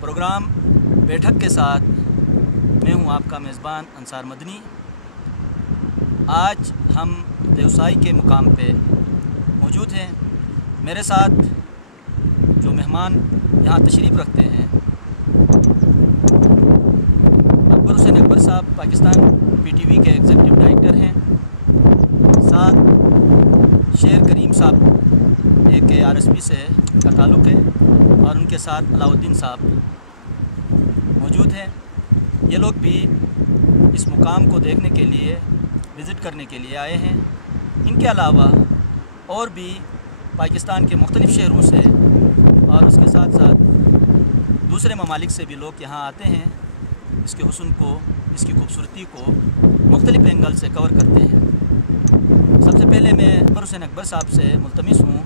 Programme بیٹھک کے ساتھ میں ہوں آپ کا میزبان انصار مدنی۔ آج ہم دیوسائی کے مقام پہ موجود ہیں۔ میرے ساتھ جو مہمان یہاں تشریف رکھتے ہیں، اکبر حسین اکبر صاحب پاکستان PTV کے ایگزیکٹو ڈائریکٹر ہیں۔ ساتھ شیر کریم صاحب ایک RSP سے کا تعلق ہے، اور ان کے ساتھ علاؤ الدین صاحب موجود ہیں۔ یہ لوگ بھی اس مقام کو دیکھنے کے لیے، وزٹ کرنے کے لیے آئے ہیں۔ ان کے علاوہ اور بھی پاکستان کے مختلف شہروں سے اور اس کے ساتھ ساتھ دوسرے ممالک سے بھی لوگ یہاں آتے ہیں، اس کے حسن کو، اس کی خوبصورتی کو مختلف اینگل سے کور کرتے ہیں۔ سب سے پہلے میں اکبر حسین اکبر صاحب سے ملتمس ہوں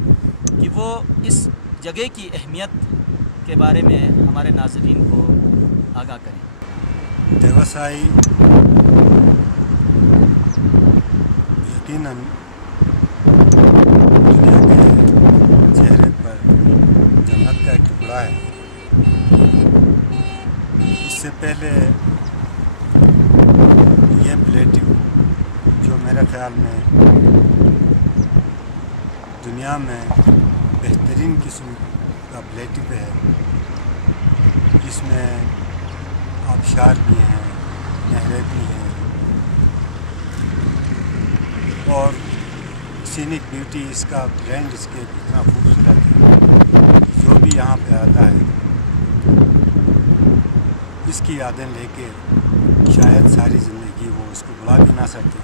کہ وہ اس جگہ کی اہمیت کے بارے میں ہمارے ناظرین کو آگاہ کریں۔ دیوسائی یقیناً دنیا کے چہرے پر جنت کا ایک ٹکڑا ہے۔ اس سے پہلے یہ پلیٹو جو میرے خیال میں دنیا میں بہترین قسم کا پلیٹو ہے، جس میں آبشار بھی ہیں، نہریں بھی ہیں، اور سینک بیوٹی اس کا برینڈ اس کے اتنا خوبصورت ہے کہ جو بھی یہاں پہ آتا ہے اس کی یادیں لے کے شاید ساری زندگی وہ اس کو بھلا بھی نہ سکے۔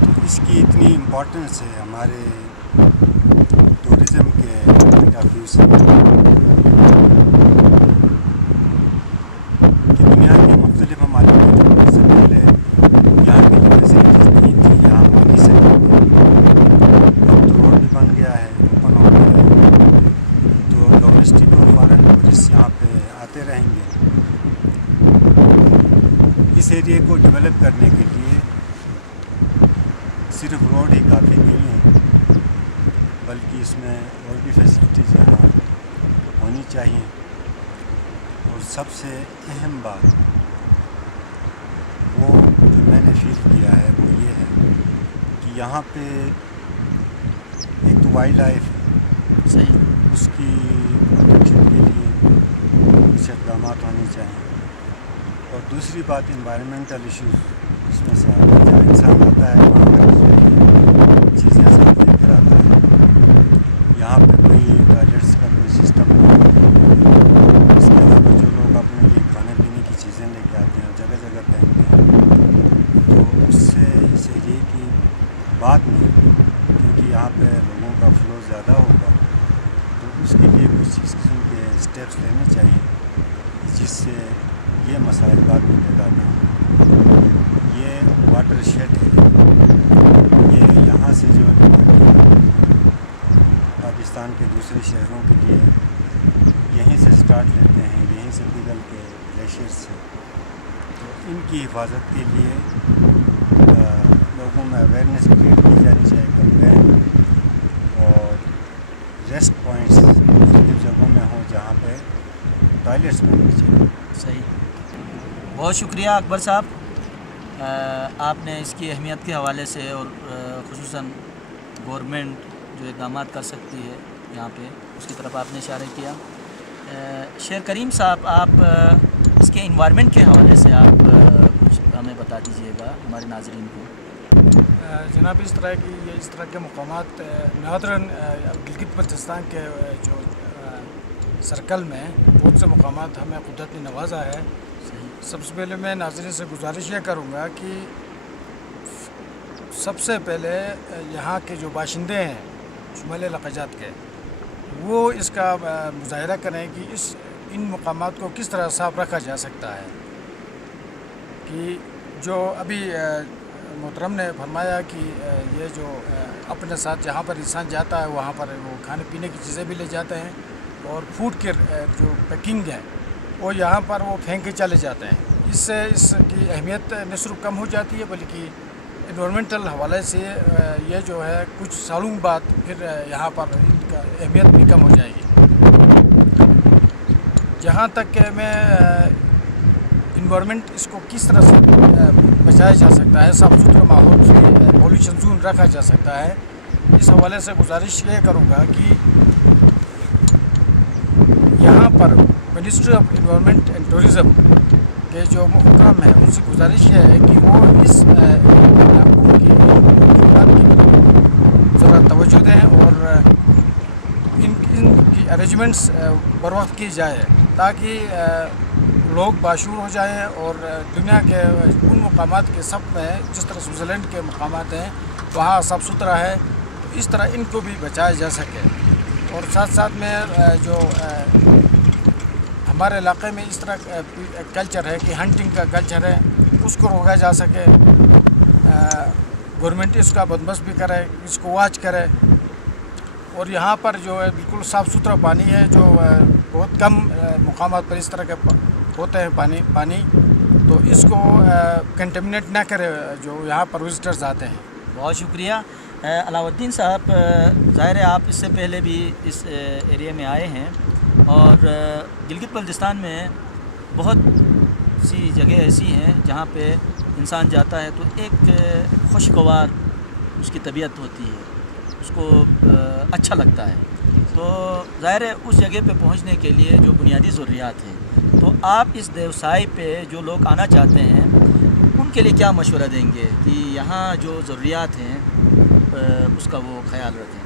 تو اس کی اتنی امپورٹنس ہے ہمارے ٹورزم کے پوائنٹ آف ویو سے کہ دنیا کے مختلف ممالک میں سے پہلے یہاں کی جو فیسلٹیز نہیں تھی، یہاں آ نہیں سکتے تھے۔ اب تو روڈ بھی بن گیا ہے، اوپن ہو گیا ہے، تو ڈومیسٹک اور فارن ٹورسٹ یہاں پہ آتے رہیں گے۔ اس ایریے کو ڈیولپ کرنے کے لیے صرف روڈ ہی کافی نہیں ہے، بلکہ اس میں اور بھی فیسلٹیز یہاں ہونی چاہیے۔ اور سب سے اہم بات وہ جو میں نے فیل کیا ہے وہ یہ ہے کہ یہاں پہ ایک تو وائلڈ لائف ہے، صحیح، اس کی پروٹیکشن کے لیے کچھ اقدامات ہونے چاہئیں۔ اور دوسری بات انوائرمنٹل ایشوز، اس میں سے جہاں انسان آتا ہے وہاں پر چیزیں صاف نہیں کراتا ہے، یہاں پہ کوئی ٹوائلٹس کا کوئی سسٹم نہیں ہے۔ اس کے علاوہ جو لوگ اپنے لیے کھانے پینے کی چیزیں لے کے آتے ہیں جگہ جگہ پھینکتے ہیں، تو اس سے اس ایریے کی بات نہیں، کیونکہ یہاں پہ لوگوں کا فلو زیادہ ہوگا، تو اس کے لیے کچھ اس قسم کے اسٹیپس لینے چاہیے جس سے یہ مسائل بعد میں پیدا نہ ہوں۔ یہ واٹر شیڈ ہے، یہ یہاں سے جو پاکستان کے دوسرے شہروں کے لیے یہیں سے سٹارٹ لیتے ہیں، یہیں سے پگھل کے گلیشیئر سے، تو ان کی حفاظت کے لیے لوگوں میں اویئرنیس کریٹ کی جانی چاہیے، کمپین اور ریسٹ پوائنٹس مختلف جگہوں میں ہوں جہاں پہ ٹوائلٹس بننے چاہیے۔ صحیح، بہت شکریہ اکبر صاحب، آپ نے اس کی اہمیت کے حوالے سے اور خصوصاً گورنمنٹ جو اقدامات کر سکتی ہے یہاں پہ، اس کی طرف آپ نے اشارہ کیا۔ شیر کریم صاحب، آپ اس کے انوائرمنٹ کے حوالے سے آپ کچھ ہمیں بتا دیجیے گا ہمارے ناظرین کو۔ جناب، اس طرح کے مقامات نادراً گلگت بلتستان کے جو سرکل میں بہت سے مقامات ہمیں قدرت نے نوازا ہے۔ سب سے پہلے میں ناظرین سے گزارش یہ کروں گا کہ سب سے پہلے یہاں کے جو باشندے ہیں شمالی علاقات کے، وہ اس کا مظاہرہ کریں کہ ان مقامات کو کس طرح صاف رکھا جا سکتا ہے۔ کہ جو ابھی محترم نے فرمایا کہ یہ جو اپنے ساتھ جہاں پر انسان جاتا ہے وہاں پر وہ کھانے پینے کی چیزیں بھی لے جاتے ہیں، اور فوڈ کی جو پیکنگ ہے وہ یہاں پر وہ پھینک کے چلے جاتے ہیں۔ اس سے اس کی اہمیت نہ صرف کم ہو جاتی ہے بلکہ انوائرمنٹل حوالے سے یہ جو ہے کچھ سالوں بعد پھر یہاں پر का अहमियत भी कम हो जाएगी। जहाँ तक कि मैं इन्वायरमेंट इसको किस तरह से बचाया जा सकता है, साफ़ सुथरा माहौल, पॉल्यूशन जोन रखा जा सकता है, इस हवाले से गुजारिश ये करूँगा कि यहाँ पर ministry of environment and tourism के जो मुहकम है उनसे गुजारिश ये है कि वो इस इलाकों की बात की ज़रा तवज्जो दें और इनकी अरेंजमेंट्स बर वक्त की जाए ताकि लोग बाशूर हो जाएं और दुनिया के उन मकामात के सब में जिस तरह स्विट्ज़रलैंड के मकामात हैं वहाँ साफ़ सुथरा है, तो इस तरह इनको भी बचाया जा सके। और साथ साथ में जो हमारे इलाके में इस तरह कल्चर है कि हंटिंग का कल्चर है, उसको रोका जा सके। गवर्नमेंट इसका बंदोबस्त भी करे, इसको वॉच करे। और यहाँ पर जो है बिल्कुल साफ़ सुथरा पानी है, जो बहुत कम मुकामात पर इस तरह के होते हैं पानी, तो इसको कंटेमिनेट ना करे जो यहाँ पर विजिटर्स आते हैं। बहुत शुक्रिया अलाउद्दीन साहब। ज़ाहिर है आप इससे पहले भी इस एरिया में आए हैं और गिलगित बल्तिस्तान में बहुत सी जगह ऐसी हैं जहाँ पे इंसान जाता है तो एक खुशगवार उसकी तबीयत होती है, उसको अच्छा लगता है। तो ज़ाहिर है उस जगह पे पहुंचने के लिए जो बुनियादी ज़रूरियात हैं, तो आप इस व्यवसाय पे जो लोग आना चाहते हैं उनके लिए क्या मशवरा देंगे कि यहाँ जो ज़रूरियात हैं उसका वो ख्याल रखें?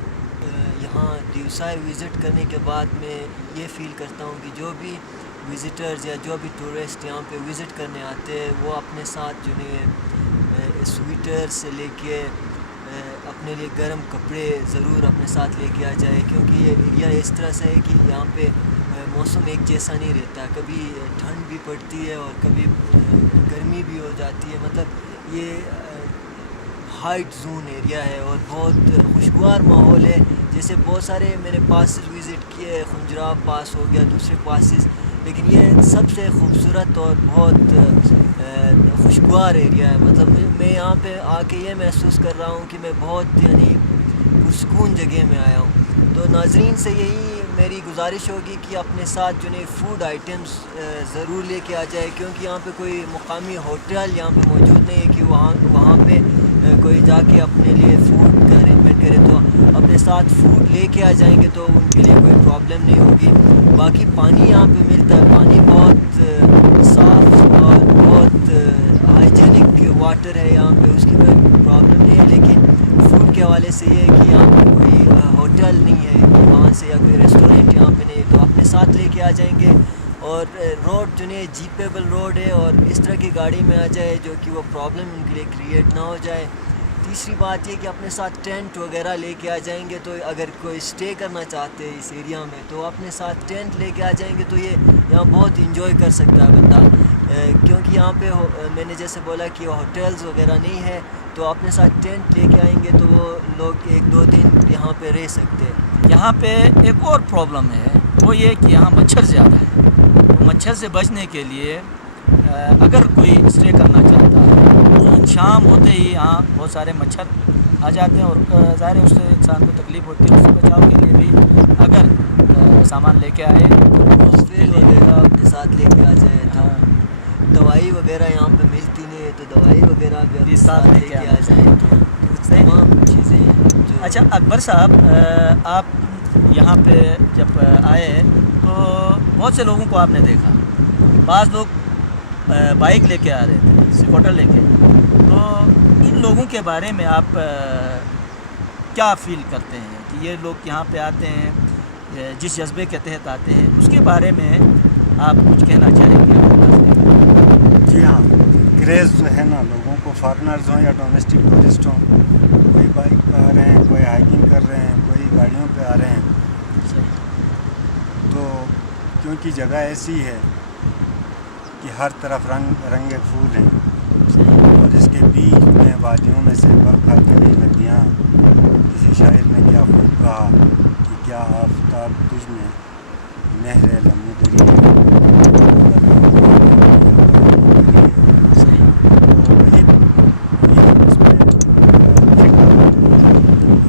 यहाँ व्यवसाय विज़िट करने के बाद मैं ये फ़ील करता हूँ कि जो भी विज़िटर्स या जो भी टूरिस्ट यहाँ पे विज़िट करने आते हैं वो अपने साथ जो है स्वेटर से लेके अपने लिए गर्म कपड़े ज़रूर अपने साथ लेके आ जाए, क्योंकि ये एरिया इस तरह से है कि यहाँ पे मौसम एक जैसा नहीं रहता, कभी ठंड भी पड़ती है और कभी गर्मी भी हो जाती है। मतलब ये हाइट जोन एरिया है और बहुत खुशगवार माहौल है। जैसे बहुत सारे मैंने पासेस विज़िट किए, खुंजराब पास हो गया, दूसरे पासेस, लेकिन ये सबसे खूबसूरत और बहुत खुशगवार एरिया है। मतलब मैं यहाँ पे आके ये महसूस कर रहा हूँ कि मैं बहुत यानी पुरसकून जगह में आया हूँ। तो नाज़रीन से यही मेरी गुजारिश होगी कि अपने साथ जो है फ़ूड आइटम्स ज़रूर लेके आ जाए, क्योंकि यहाँ पे कोई मुकामी होटल यहाँ पे मौजूद नहीं है कि वहाँ पे कोई जाके अपने लिए फ़ूड का अरेंजमेंट करे। तो अपने साथ फ़ूड लेके आ जाएंगे तो उनके लिए कोई प्रॉब्लम नहीं होगी। बाकी पानी यहाँ पे मिलता है, पानी बहुत साफ़ और बहुत हाइजीनिक वाटर है यहाँ पे, उसकी कोई प्रॉब्लम नहीं है। लेकिन फ़ूड के हवाले से ये है कि यहाँ पे कोई होटल नहीं है वहाँ से या कोई रेस्टोरेंट यहाँ पे नहीं है, तो अपने साथ लेके आ जाएंगे। और रोड जो है जीपेबल रोड है और इस तरह की गाड़ी में आ जाए जो कि वो प्रॉब्लम उनके लिए क्रिएट ना हो जाए। तीसरी बात ये कि अपने साथ टेंट वगैरह लेके आ जाएंगे, तो अगर कोई स्टे करना चाहते हैं इस एरिया में तो अपने साथ टेंट लेके आ जाएंगे, तो ये यहाँ बहुत इंजॉय कर सकता है बंदा। क्योंकि यहाँ पे मैंने जैसे बोला कि होटल्स वगैरह नहीं है, तो अपने साथ टेंट लेके आएंगे तो वो लोग 1-2 दिन यहाँ पे रह सकते हैं। यहाँ पे एक और प्रॉब्लम है, वो ये कि यहाँ मच्छर ज़्यादा है। तो मच्छर से बचने के लिए अगर कोई स्टे करना चाहता है तो शाम होते ही यहाँ बहुत सारे मच्छर आ जाते हैं और ज़ाहिर है उससे इंसान को तकलीफ़ होती है। उससे बचाव के लिए भी अगर सामान लेके आए हॉस्पिटल वगैरह अपने साथ लेके आ जाए। हाँ, दवाई वगैरह यहाँ पे मिलती नहीं है, तो दवाई वगैरह भी अपने साथ साथ लेके लेके आना आ जाए। तो तमाम चीज़ें हैं जो अच्छा अकबर साहब, आप यहाँ पे जब आए तो बहुत से लोगों को आपने देखा, बाज़ लोग बाइक लेके आ रहे थे, स्कूटर लेके, तो इन लोगों के बारे में आप क्या फ़ील करते हैं कि ये लोग यहाँ पे आते हैं जिस जज्बे के तहत आते हैं, उसके बारे में आप कुछ कहना चाहेंगे? जी हाँ, क्रेज़ जो है ना लोगों को, फॉरेनर्स हों या डोमेस्टिक टूरिस्ट हों, कोई बाइक पे आ रहे हैं, कोई हाइकिंग कर रहे हैं, कोई गाड़ियों पे आ रहे हैं, तो क्योंकि जगह ऐसी है कि हर तरफ रंगे फूल हैं और इसके बीच में वादियों में से बर्फ खाती हुई नदियाँ, किसी शायर ने क्या खूब कहा कि क्या आफताब तुझ में नहर लम्बी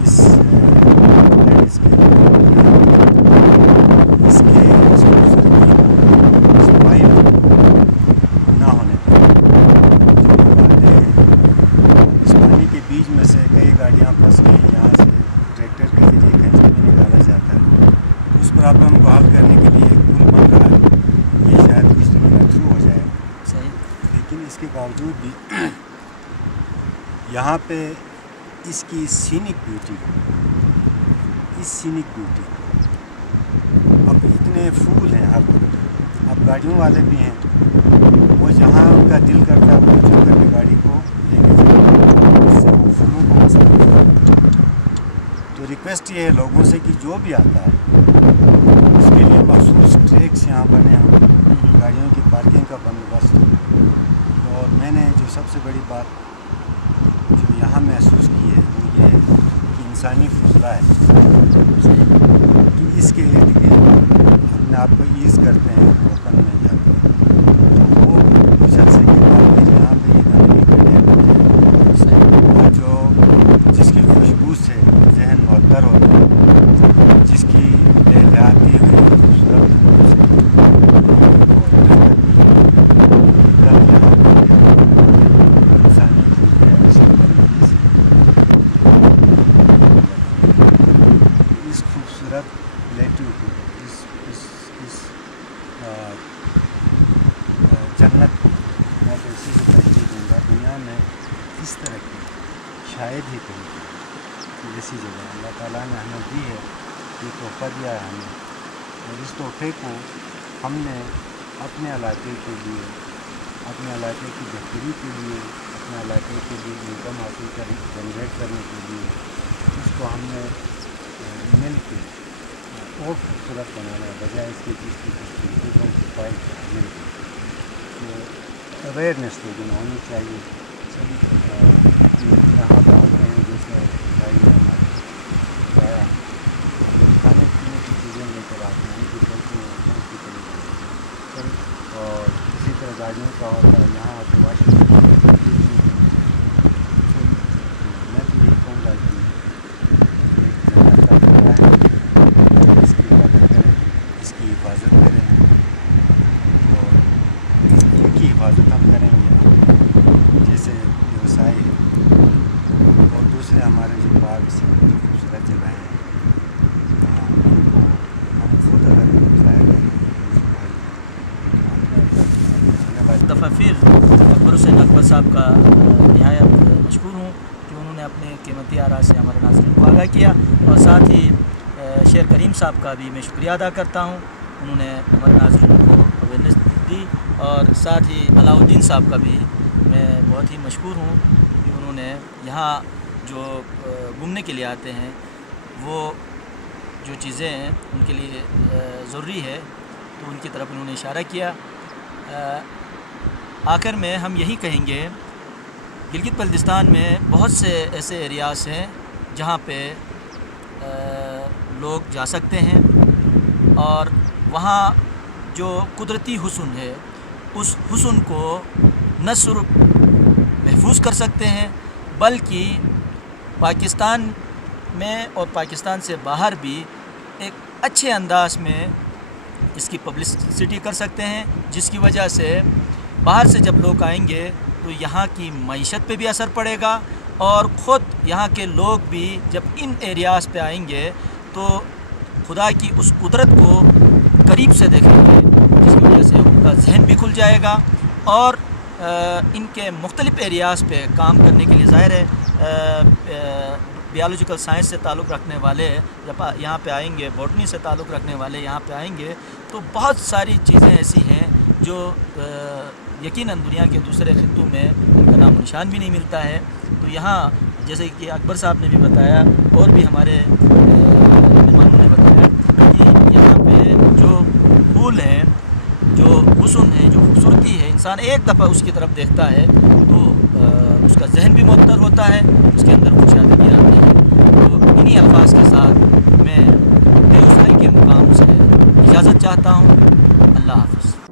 इस प्रॉब्लम को हल करने के लिए एक पुल बन रहा है, ये शायद कुछ दिनों में थ्रू हो जाए, सही। लेकिन इसके बावजूद भी यहाँ पे इसकी सीनिक ब्यूटी, अब इतने फूल हैं हर तरफ, अब गाड़ियों वाले भी हैं, वो जहाँ उनका दिल करता है वो चुन करके गाड़ी को लेके जाते हैं, इससे वो फूलों को मसला होता है। तो रिक्वेस्ट ये है लोगों से कि जो भी आता है उसके लिए मखसूस ट्रैक्स यहाँ बने हों, गाड़ियों की पार्किंग का बंदोबस्त हो। और मैंने जो सबसे बड़ी बात जो यहाँ महसूस की है वो ये है कि इंसानी फुजला है कि इसके इर्द गिर्द अपने आप को ईज़ करते हैं, ओपन में जाते हैं, तो वो कुछ अर्से के बाद फिर यहाँ पे ये गंदगी का ढेर बन जाए, और जो जिसकी खुशबू से जहन मुअत्तर होता है, जिसकी लहलहाती हुई खूबसूरत फूलों से इस खूबसूरत प्लेट्यू को, इस जन्नत को मैं तो इसी से तरजीह दूँगा। दुनिया में इस तरह की शायद ही कहीं ऐसी जगह अल्लाह ताला ने हमें दी है, ये तोहफ़ा दिया है हमें, और इस तोहफ़े को हमने अपने इलाके के लिए, अपने इलाके की बेहतरी के लिए, अपने इलाके के लिए इनकम हासिल जनरेट करने के लिए उसको हमने मिल के और खूबसूरत बनाना है, बजाय इसके चीज़ की खूबसूरती को प्रोफाइल मिल के। तो अवेयरनेस लोगों में होनी चाहिए सभी यहाँ पर आते हैं, जैसे भाई ने हमारे बताया खाने पीने की चीज़ें लेकर आते हैं, उनकी चलती हैं उनकी चलती, और इसी तरह गाड़ियों का होता है यहाँ आके वाशिंग मैं तो यही कहूँगा कि एक जगह का जगह है, इसकी कदर करें, इसकी हिफाजत करें, और इनकी हिफाजत हम करेंगे जैसे व्यवसाय और दूसरे हमारे जो पार्क्स हैं, जो खूबसूरत जगह हैं, उनको हम खुद अगर ज़ाहिर करें दफ़ा फिर अकबर हुसैन अकबर साहब का नहायत मशकूर हूँ कि उन्होंने अपने कीमती आरा से हमारे नाज़रीन को आगाह किया, और साथ ही शेर करीम साहब का भी मैं शुक्रिया अदा करता हूँ, उन्होंने हमारे नाज़रीन को अवेयरनेस दी, और साथ ही अलाउद्दीन साहब का भी मैं बहुत ही मशकूर हूँ कि उन्होंने यहाँ जो घूमने के लिए आते हैं वो जो चीज़ें हैं उनके लिए ज़रूरी है तो उनकी तरफ उन्होंने इशारा किया। आखिर में हम यही कहेंगे, गिलगित बल्तिस्तान में बहुत से ऐसे एरियाज़ हैं जहाँ पे लोग जा सकते हैं, और वहाँ जो कुदरती हुस्न है उस हुस्न को न सिर्फ महफूज कर सकते हैं बल्कि पाकिस्तान में और पाकिस्तान से बाहर भी एक अच्छे अंदाज में इसकी पब्लिसिटी कर सकते हैं, जिसकी वजह से बाहर से जब लोग आएंगे तो यहाँ की मईशत पे भी असर पड़ेगा, और ख़ुद यहाँ के लोग भी जब इन एरियाज़ पे आएंगे तो खुदा की उस कुदरत को करीब से देखेंगे, जिसकी वजह से उनका जहन भी खुल जाएगा, और इनके मुख्तलिफ़ एरियाज़ पे काम करने के लिए ज़ाहिर है बायोलॉजिकल साइंस से ताल्लुक़ रखने वाले जब यहाँ पे आएंगे, बॉटनी से ताल्लुक़ रखने वाले यहाँ पे आएंगे तो बहुत सारी चीज़ें ऐसी हैं जो यकीनन दुनिया के दूसरे खित्तों में उनका नाम निशान भी नहीं मिलता है। तो यहाँ जैसे कि अकबर साहब ने भी बताया और भी हमारे मेहमानों ने बताया कि यहाँ पे जो फूल हैं, जो हुस्न है, जो खूबसूरती है, इंसान एक दफ़ा उसकी तरफ देखता है तो उसका जहन भी मुअत्तर होता है, उसके अंदर खुशहादगी आती है। तो इन्हीं अल्फाज के साथ मैं बेगूसराय के मुकाम से इजाज़त चाहता हूँ। अल्लाह हाफ़िज़।